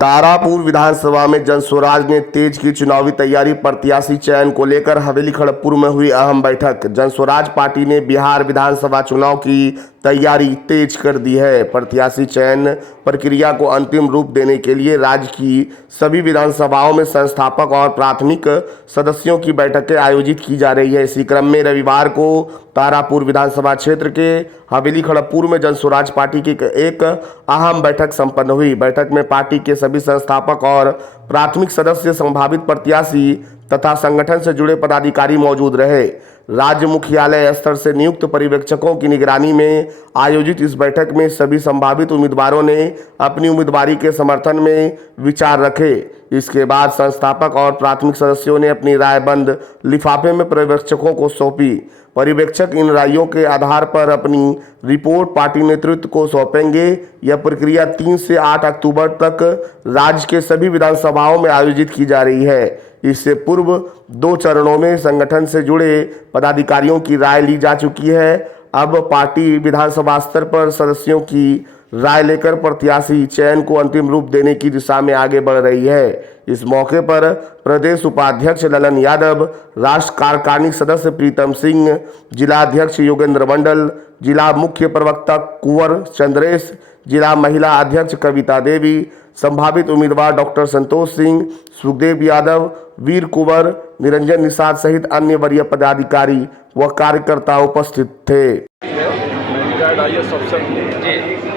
तारापुर विधानसभा में जनस्वराज ने तेज की चुनावी तैयारी। प्रत्याशी चयन को लेकर हवेली खड़गपुर में हुई अहम बैठक। जनस्वराज पार्टी ने बिहार विधानसभा चुनाव की तैयारी तेज कर दी है। प्रत्याशी चयन प्रक्रिया को अंतिम रूप देने के लिए राज्य की सभी विधानसभाओं में संस्थापक और प्राथमिक सदस्यों की बैठकें आयोजित की जा रही है। इसी क्रम में रविवार को तारापुर विधानसभा क्षेत्र के हवेली खड़गपुर में जनस्वराज पार्टी की एक अहम बैठक संपन्न हुई। बैठक में पार्टी के सभी संस्थापक और प्राथमिक सदस्य, संभावित प्रत्याशी तथा संगठन से जुड़े पदाधिकारी मौजूद रहे। राज्य मुख्यालय स्तर से नियुक्त पर्यवेक्षकों की निगरानी में आयोजित इस बैठक में सभी संभावित उम्मीदवारों ने अपनी उम्मीदवारी के समर्थन में विचार रखे। इसके बाद संस्थापक और प्राथमिक सदस्यों ने अपनी रायबंद लिफाफे में पर्यवेक्षकों को सौंपी। पर्यवेक्षक इन रायों के आधार पर अपनी रिपोर्ट पार्टी नेतृत्व को सौंपेंगे। यह प्रक्रिया 3 से 8 अक्टूबर तक राज्य के सभी विधानसभाओं में आयोजित की जा रही है। इससे पूर्व 2 चरणों में संगठन से जुड़े पदाधिकारियों की राय ली जा चुकी है। अब पार्टी विधानसभा स्तर पर सदस्यों की राय लेकर प्रत्याशी चयन को अंतिम रूप देने की दिशा में आगे बढ़ रही है। इस मौके पर प्रदेश उपाध्यक्ष ललन यादव, राष्ट्र कार्यकारिणी सदस्य प्रीतम सिंह, जिला अध्यक्ष योगेंद्र मंडल, जिला मुख्य प्रवक्ता कुंवर चंद्रेश, जिला महिला अध्यक्ष कविता देवी, संभावित उम्मीदवार डॉक्टर संतोष सिंह, सुखदेव यादव, वीर कुंवर, निरंजन निषाद सहित अन्य वरीय पदाधिकारी व कार्यकर्ता उपस्थित थे। रिटायर्ड IAS अफसर हूँ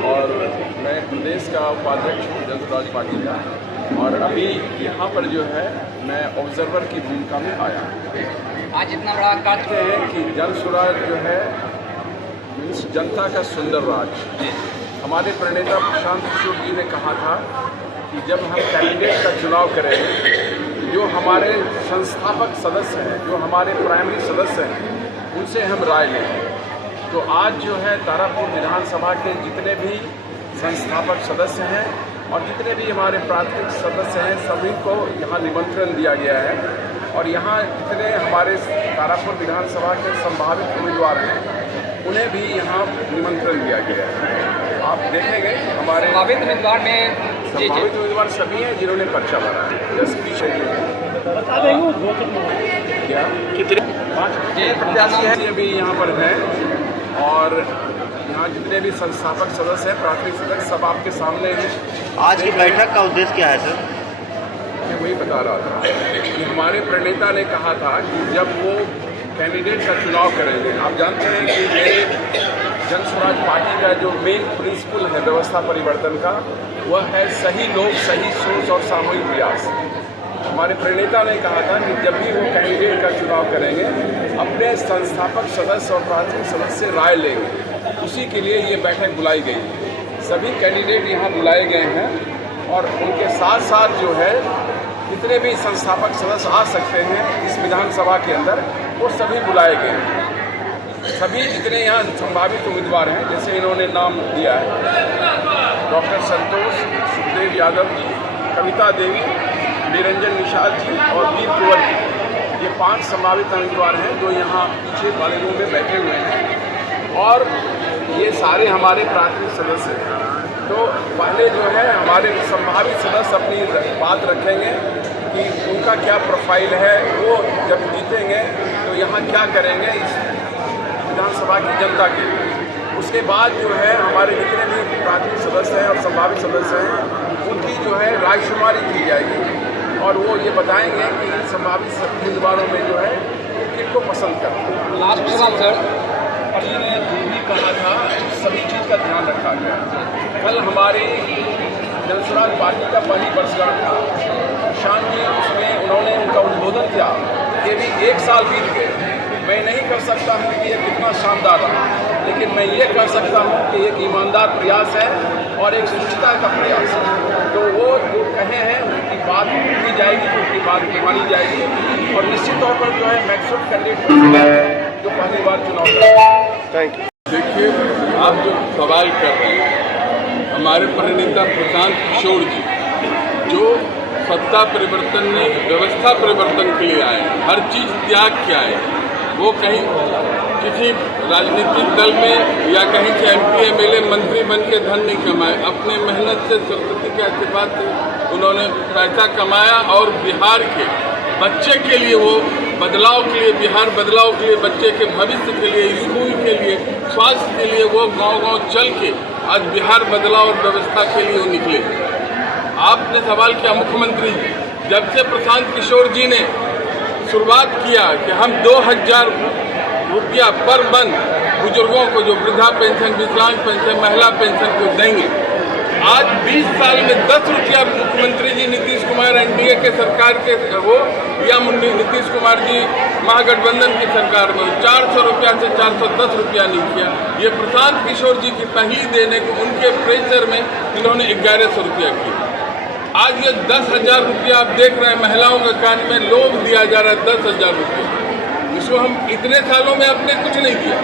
और मैं प्रदेश का उपाध्यक्ष हूँ जनस्वराज पार्टी का, और अभी यहाँ पर जो है मैं ऑब्जर्वर की भूमिका में आया। आज इतना बड़ा कार्य है कि जनस्वराज जो है मीन्स जनता का सुंदर राज। हमारे प्रणेता प्रशांत किशोर जी ने कहा था कि जब हम कैंडिडेट का चुनाव करेंगे, जो हमारे संस्थापक सदस्य हैं, जो हमारे प्राइमरी सदस्य हैं, उनसे हम राय लेंगे। तो आज जो है तारापुर विधानसभा के जितने भी संस्थापक सदस्य हैं और जितने भी हमारे प्राथमिक सदस्य हैं, सभी को यहाँ निमंत्रण दिया गया है। और यहाँ जितने हमारे तारापुर विधानसभा के संभावित उम्मीदवार हैं, उन्हें भी यहाँ निमंत्रण दिया गया है। आप देखेंगे हमारे संभावित उम्मीदवार में संभावित उम्मीदवार सभी हैं जिन्होंने पर्चा भरा है। जैसे पीछे क्या कितने 5 प्रत्याशी हैं अभी यहाँ पर हैं, और यहाँ जितने भी संस्थापक सदस्य हैं, प्राथमिक सदस्य, सब आपके सामने हैं। आज की बैठक का उद्देश्य क्या है सर? मैं वही बता रहा था कि हमारे प्रणेता ने कहा था कि जब वो कैंडिडेट का चुनाव करेंगे, आप जानते हैं कि मेरे जनस्वराज पार्टी का जो मेन प्रिंसिपल है व्यवस्था परिवर्तन का, वह है सही लोग, सही सोच और सामूहिक प्रयास। हमारे प्रणेता ने कहा था कि जब भी वो कैंडिडेट का चुनाव करेंगे, अपने संस्थापक सदस्य और प्राथमिक सदस्य राय लेंगे। उसी के लिए ये बैठक बुलाई गई है। सभी कैंडिडेट यहाँ बुलाए गए हैं और उनके साथ साथ जो है जितने भी संस्थापक सदस्य आ सकते हैं इस विधानसभा के अंदर, वो सभी बुलाए गए हैं। सभी जितने यहाँ संभावित उम्मीदवार हैं, जैसे इन्होंने नाम दिया है, डॉक्टर संतोष, सुखदेव यादव जी, कविता देवी, निरंजन निषाद जी और वीर कुंवर जी, ये 5 संभावित उम्मीदवार हैं जो यहाँ पीछे वाले रूम में बैठे हुए हैं। और ये सारे हमारे प्राथमिक सदस्य हैं। तो पहले जो है हमारे संभावित सदस्य अपनी बात रखेंगे कि उनका क्या प्रोफाइल है, वो जब जीतेंगे तो यहाँ क्या करेंगे इस विधानसभा की जनता के लिए। उसके बाद जो है हमारे जितने भी प्राथमिक सदस्य हैं और संभावित सदस्य हैं, उनकी जो है रायशुमारी की जाएगी और वो ये बताएंगे कि इन संभावित उम्मीदवारों में जो है किनको पसंद करते हैं। लास्ट सवाल सर, पार्टी ने जो भी कहा था सभी चीज़ का ध्यान रखा गया। कल हमारी जनस्वराज पार्टी का पहली वर्षगांठ था। प्रशांत जी उसमें उन्होंने उनका उद्बोधन किया कि भी 1 साल बीत गए। मैं नहीं कर सकता हूँ कि ये कितना शानदार रहा, लेकिन मैं ये कर सकता हूँ कि एक ईमानदार प्रयास है और एक शुचिता का प्रयास है। तो वो जो कहे हैं उनकी बात की जाएगी, उनकी बात मानी जाएगी और निश्चित तौर पर जो है मैक्सिमम कैंडिडेट जो पहली बार चुनाव करेंगे। Thank you. देखिए, आप जो सवाल कर रहे हैं, हमारे प्रणेता प्रशांत किशोर जी जो सत्ता परिवर्तन में व्यवस्था परिवर्तन के लिए आए, हर चीज़ त्याग के आए, वो कहीं किसी राजनीतिक दल में या कहीं से MP MLA मंत्री बन के धन नहीं कमाए, अपने मेहनत से सरस्वती के आशीर्वाद से उन्होंने पैसा कमाया और बिहार के बच्चे के लिए, वो बदलाव के लिए, बिहार बदलाव के लिए, बच्चे के भविष्य के लिए, स्कूल के लिए, स्वास्थ्य के लिए वो गांव-गांव चल के आज बिहार बदलाव और व्यवस्था के लिए वो निकले। आपने सवाल किया मुख्यमंत्री जी, जब से प्रशांत किशोर जी ने शुरुआत किया कि हम 2000 रुपया पर मंथ बुजुर्गों को, जो वृद्धा पेंशन, विकलांग पेंशन, महिला पेंशन को देंगे, आज 20 साल में 10 रुपया मुख्यमंत्री जी नीतीश कुमार एनडीए के सरकार के हो या नीतीश कुमार जी महागठबंधन की सरकार में 400 रुपया से 410 रुपया नहीं किया। ये प्रशांत किशोर जी की पहली देने को उनके प्रेशर में इन्होंने 1100 रुपया किया। आज ये 10,000 रुपया आप देख रहे हैं, महिलाओं के कान में लोभ दिया जा रहा है 10,000 रुपया। इसको हम इतने सालों में आपने कुछ नहीं किया।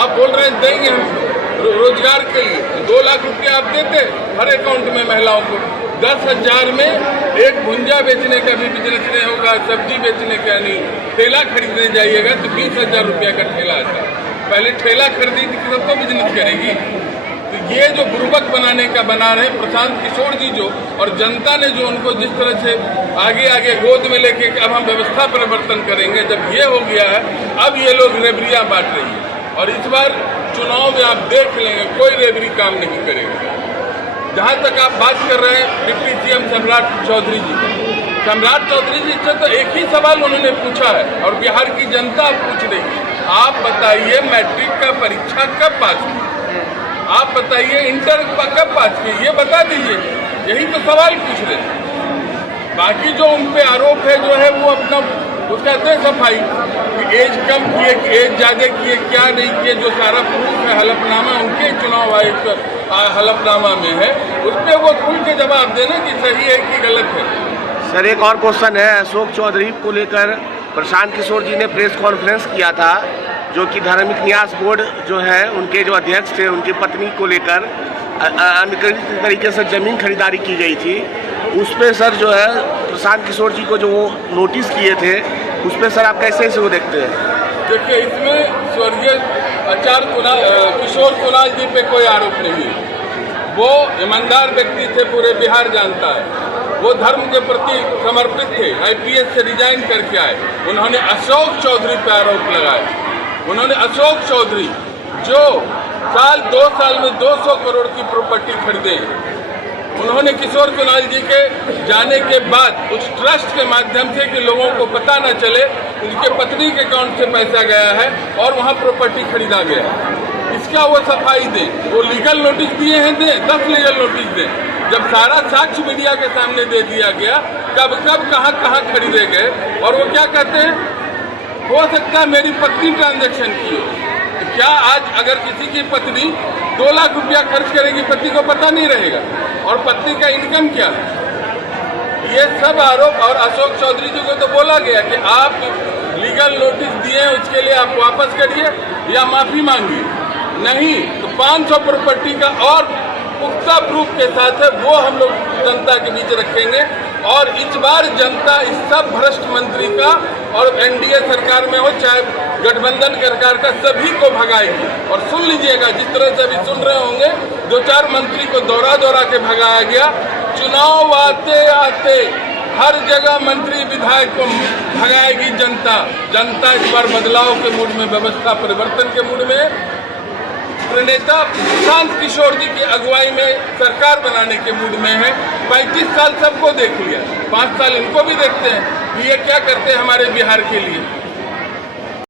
आप बोल रहे हैं देंगे हम रोजगार के लिए, 2 लाख रुपया आप देते हर अकाउंट में महिलाओं को। 10,000 में एक भुंजा बेचने का भी बिजनेस नहीं होगा, सब्जी बेचने का नहीं, ठेला खरीदने जाइएगा तो 20,000 रुपया का ठेला आता है। पहले ठेला खरीदी थी तो बिजनेस करेगी। तो ये जो बुर्बक बनाने का बना रहे प्रशांत किशोर जी जो, और जनता ने जो उनको जिस तरह से आगे आगे गोद में लेके अब हम व्यवस्था परिवर्तन करेंगे, जब ये हो गया है अब ये लोग रेबरियां बांट रही है। और इस बार चुनाव में आप देख लेंगे कोई रेबरी काम नहीं करेगा। जहां तक आप बात कर रहे हैं डिप्टी सीएम सम्राट चौधरी जी, सम्राट चौधरी जी से तो एक ही सवाल उन्होंने पूछा है और बिहार की जनता पूछ रही है, आप बताइए मैट्रिक का परीक्षा कब पास की, आप बताइए इंटर कब पास की, ये बता दीजिए। यही तो सवाल पूछ रहे हैं। बाकी जो उन पे आरोप है जो है वो अपना उसका दे सफाई कि एज कम किए, एज ज्यादा किए, क्या नहीं किए, जो सारा प्रूफ है हलफनामा उनके चुनाव आयोग का हलफनामा में है, उस पर वो खुल के जवाब देना कि सही है कि गलत है। सर एक और क्वेश्चन है, अशोक चौधरी को लेकर प्रशांत किशोर जी ने प्रेस कॉन्फ्रेंस किया था, जो कि धार्मिक न्यास बोर्ड जो है उनके जो अध्यक्ष थे, उनकी पत्नी को लेकर अनधिकृत तरीके से जमीन खरीदारी की गई थी। उस पर सर जो है प्रशांत किशोर जी को जो वो नोटिस किए थे, उस पर सर आप कैसे वो देखते हैं? देखिए, इसमें स्वर्गीय आचार्य किशोर कुणाल जी पे कोई आरोप नहीं है। वो ईमानदार व्यक्ति थे, पूरे बिहार जानता है। वो धर्म के प्रति समर्पित थे, आईपीएस से रिजाइन करके आए। उन्होंने अशोक चौधरी पे आरोप लगाए। उन्होंने अशोक चौधरी जो 2 साल में 200 करोड़ की प्रॉपर्टी खरीदे, उन्होंने किशोर कुणाल जी के जाने के बाद उस ट्रस्ट के माध्यम से कि लोगों को पता न चले, उनके पत्नी के अकाउंट से पैसा गया है और वहां प्रॉपर्टी खरीदा गया है, इसका वो सफाई दें। वो लीगल नोटिस दिए हैं, दें 10 लीगल नोटिस दें। जब सारा साक्ष्य मीडिया के सामने दे दिया गया, कब कब कहाँ खरीदे गए, और वो क्या कहते हैं, हो सकता है मेरी पत्नी ट्रांजैक्शन की हो। क्या आज अगर किसी की पत्नी 2 लाख रुपया खर्च करेगी, पति को पता नहीं रहेगा, और पत्नी का इनकम क्या है? ये सब आरोप। और अशोक चौधरी जी को तो बोला गया कि आप लीगल नोटिस दिए, उसके लिए आप वापस करिए या माफी मांगिए। नहीं तो 500 प्रॉपर्टी का और पुख्ता प्रूफ के साथ है वो हम लोग जनता के बीच रखेंगे। और इस बार जनता इस सब भ्रष्ट मंत्री का, और एनडीए सरकार में हो चाहे गठबंधन सरकार का, सभी को भगाएगी। और सुन लीजिएगा, जिस तरह से अभी सुन रहे होंगे, 2-4 मंत्री को दौड़ा के भगाया गया। चुनाव आते आते हर जगह मंत्री विधायक को भगाएगी जनता। जनता इस बार बदलाव के मूड में, व्यवस्था परिवर्तन के मूड में, प्रणेता प्रशांत किशोर जी की अगुवाई में सरकार बनाने के मूड में है। 35 साल सबको देख लिया, 5 साल इनको भी देखते हैं कि ये क्या करते हैं हमारे बिहार के लिए।